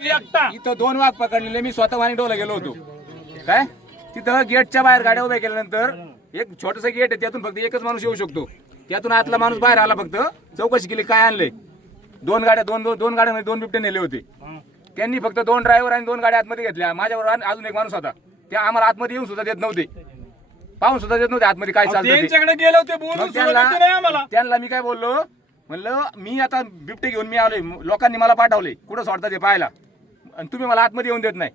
इथं 2 वाघ पकडलेले, मी स्वतः वाणीडोला गेलो होतो. काय तिथं गेटच्या बाहेर गाड्या उभ्या केल्यानंतर एक छोटस गेट आहे, त्यातून फक्त एकच माणूस येऊ शकतो. त्यातून आतला माणूस बाहेर आला, फक्त चौकशी केली काय आणलंय. 2 गाड्या दोन गाड्यांमध्ये 2 बिबटे नेले होते. त्यांनी फक्त 2 ड्रायव्हर आणि 2 गाड्या आतमध्ये घेतल्या. माझ्यावर अजून एक माणूस होता, ते आम्हाला आतमध्ये येऊन सुद्धा देत नव्हते, पाहून सुद्धा देत नव्हते आतमध्ये काय चालतं. त्यांना मी काय बोललो, म्हणलं मी आता बिबटे घेऊन मी आलोय, लोकांनी मला पाठवले कुठं सोडतात ते पाहायला, आणि तुम्ही मला आतमध्ये येऊन देत नाही.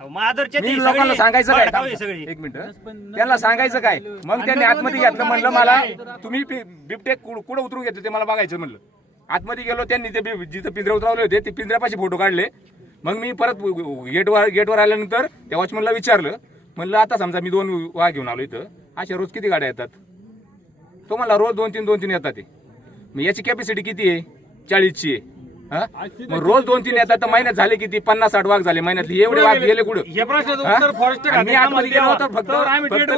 मी लोकांना सांगायचं काय, एक मिनिट, त्यांना सांगायचं काय. मग त्यांनी आतमध्ये घेतलं. म्हणलं मला तुम्ही बिबटे कुठं उतरून घेतो ते मला बघायचं. म्हणलं आतमध्ये गेलो, त्यांनी ते जिथं पिंजरे उतरवले होते ते पिंजऱ्यापाशी फोटो काढले. मग मी परत गेटवर आल्यानंतर त्या वॉचमनला विचारलं, म्हणलं आता समजा मी 2 वाघ घेऊन आलो इथं, अशा रोज किती गाड्या येतात. तो मला रोज 2-3 येतात. मग याची कॅपॅसिटी किती आहे, 40ची आहे. मग रोज 2-3 येतात, तर महिन्यात झाले किती, 50-60 वाघ झाले महिन्यातले. एवढे वाघ गेले कुठं. मी आतमध्ये गेलो तर फक्त 2च पिंजरे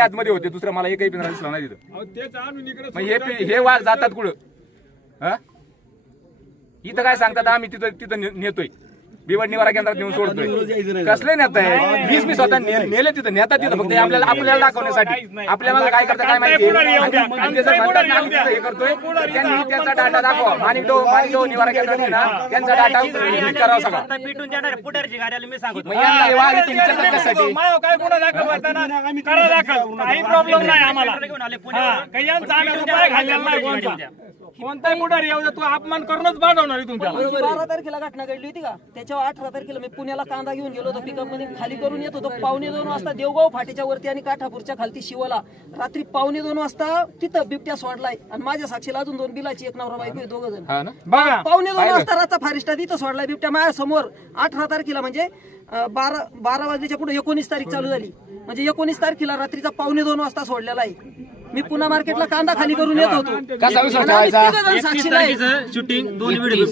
आतमध्ये होते, दुसरं मला एकही पिंजरा दिसला नाही तिथं. मग हे वाघ जातात कुठं. इथं काय सांगतात, आम्ही तिथं नेतोय, बिबट निवारा केंद्रात नेऊन सोडतोय. कसले नेत आहे, मी स्वतः नेले तिथं, नेतात तिथं फक्त आपल्याला दाखवण्यासाठी. आपल्याला काय करता काय माहिती. हे करतोय त्यांनी त्यांचा डाटा दाखवा. माणिकडो निवारा केंद्रात ना त्यांचा डाटा करावा सगळा. कोणताही पुढारी येऊ दे, तू अपमान करूनच पाठवणार तुमच्या. 12 तारखेला घटना घडली होती का, त्याच्यावर 18 तारखेला मी पुण्याला कांदा घेऊन गेलो होतो, पिकअप मध्ये खाली करून येत होतो. 1:45 वाजता देवगाव फाटीच्या वरती आणि काठापूरच्या खालती शिवला रात्री 1:45 वाजता तिथं बिबट्या सोडलाय. आणि माझ्या साक्षीला अजून 2 बिलाची, एक नवरा बायको, 2 जण. 1:45 वाजता रातचा फारिस्टा तिथं सोडलाय बिबट्या माझ्या समोर. 18 तारखेला म्हणजे 12 वाजल्याच्या पुढे 19 तारीख चालू झाली, म्हणजे 19 तारखेला रात्रीचा 1:45 वाजता सोडलेला आहे. मी पुन्हा मार्केटला कांदा खाली करून येत होतो. शूटिंग 2 व्हिडिओ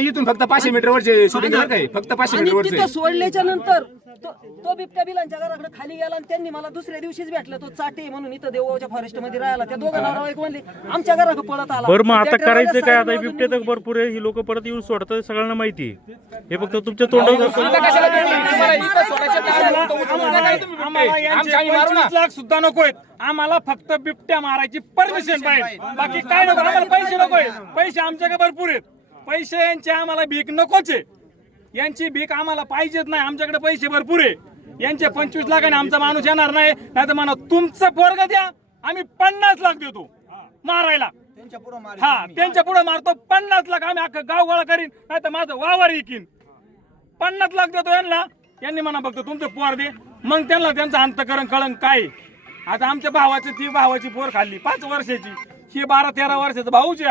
इथून फक्त 500 मीटरवरचे शूटिंग आहे, फक्त 500 मीटरवरचे. सोडल्याच्या नंतर तो बिबट्या बिलांच्या घराकडे खाली गेला आणि त्यांनी मला दुसऱ्या दिवशीच भेटलं. तो चाटे म्हणून इथं देवगावच्या फॉरेस्ट मध्ये राहिला. त्या 2 नवरा एक म्हणले आमच्या घराकडे पळत आला. बरं, मग आता करायचं काय. आता बिबटे तर भरपूर आहे, ही लोक परत येऊन सोडतात, सगळ्यांना माहिती आहे. हे फक्त तुमच्या तोंडावर सुद्धा नकोय आम्हाला, फक्त बिबट्या मारायची परमिशन पाहिजे, बाकी काय नको आम्हाला. पैसे नकोय, पैसे आमच्याकडे भरपूर आहेत. पैसे यांची आम्हाला भीक नकोच आहे, यांची भीक आम्हाला पाहिजेच नाही. आमच्याकडे पैसे भरपूर आहे. यांचे 25 लाखाने आमचा माणूस येणार नाही. नाही तर म्हणा तुमचं पोरग द्या, आम्ही 50 लाख देतो मारायला. त्यांच्या पुढे मारतो 50 लाख. आम्ही अख्खं गाव गोळा करीन, नाही तर माझं वावर इकीन. 50 लाख देतो यांना. यांनी म्हणा फक्त तुमचं पोर दे, मग त्यांना त्यांचं अंतकरण कळण काय. आता आमच्या भावाची पोर खाल्ली 5 वर्षाची, ही 12-13 वर्षाचा भाऊची.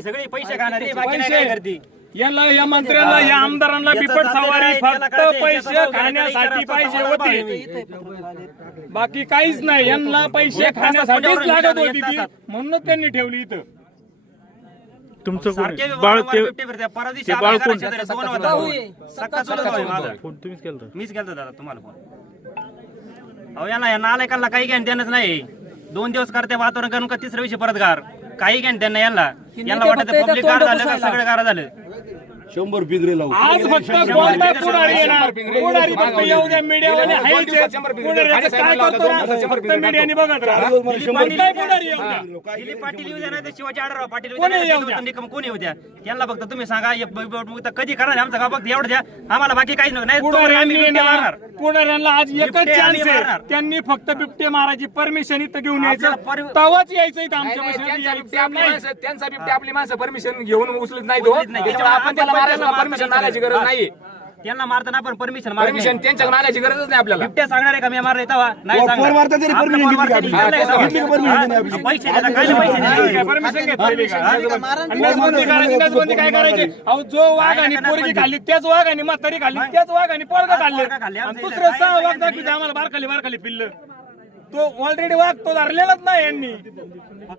सगळे पैसे खाणारे, बाकी काय करते. यांना, या मंत्र्यांना, या आमदारांना बिपट सवारी फक्त पैसे खाण्यासाठी पाहिजे होती, बाकी काहीच नाही. यांना पैसे खाण्यासाठीच लागत होती ती, म्हणूनच त्यांनी ठेवली इथं. तुमचं बाळ कोण? तुम्हीच केलं? मीच केलं दादा तुम्हाला फोन. अहो यांना आलायकांना काही घेणं देणंच नाही. 2 दिवस करते वातावरण करून का 3ऱ्या दिवशी परत गार. काही घेणं त्यांना यांना वाटत पब्लिक गार झालं का सगळं गार झालं. 100 पिंजरे लावू. आज फक्त कोणता पुढारी येणार, पुढारी फक्त येऊ द्या. मीडियावाले हायचे पुढारी काय करतो ना, फक्त मीडियाने बघत राहा. कोणताही पुढारी येऊ द्या. दिलीप पाटील येऊ द्या, नाही तर शिवाजी आढळराव पाटील येऊ द्या, निकम कोणी येऊ द्या. त्यांना फक्त तुम्ही सांगा कधी करणार आमचं गाव, फक्त एवढं द्या आम्हाला, बाकी काहीच नाही. पुढाऱ्यांना आज एकच चान्स आहे, त्यांनी फक्त बिबटे मारायची परमिशन इथं घेऊन यायचं, तवाच यायचं इथं आमच्या. त्यांचा बिबटे आपली माणसं परमिशन घेऊन उचलत नाही. आपण त्याला मारायला परमिशन मारायची गरज नाही. त्यांना मारताना पण परमिशन त्यांच्याकडे मारायची गरजच नाही आपल्याला. बिबट्या सांगणार आहे का मी मारले तेव्हा नाही सांगणार. पैसे काय करायचे. अहो जो वाघ आणि पोरगी खाल्ली त्याच वाघ आणि म्हातारी खाल्ली त्याच वाघ आणि पोरगा खाल्ले. दुसरं 6 वाघ दाखवते आम्हाला बारखाली पिल्ल. तो ऑलरेडी वाघ तो धरलेलाच नाही यांनी.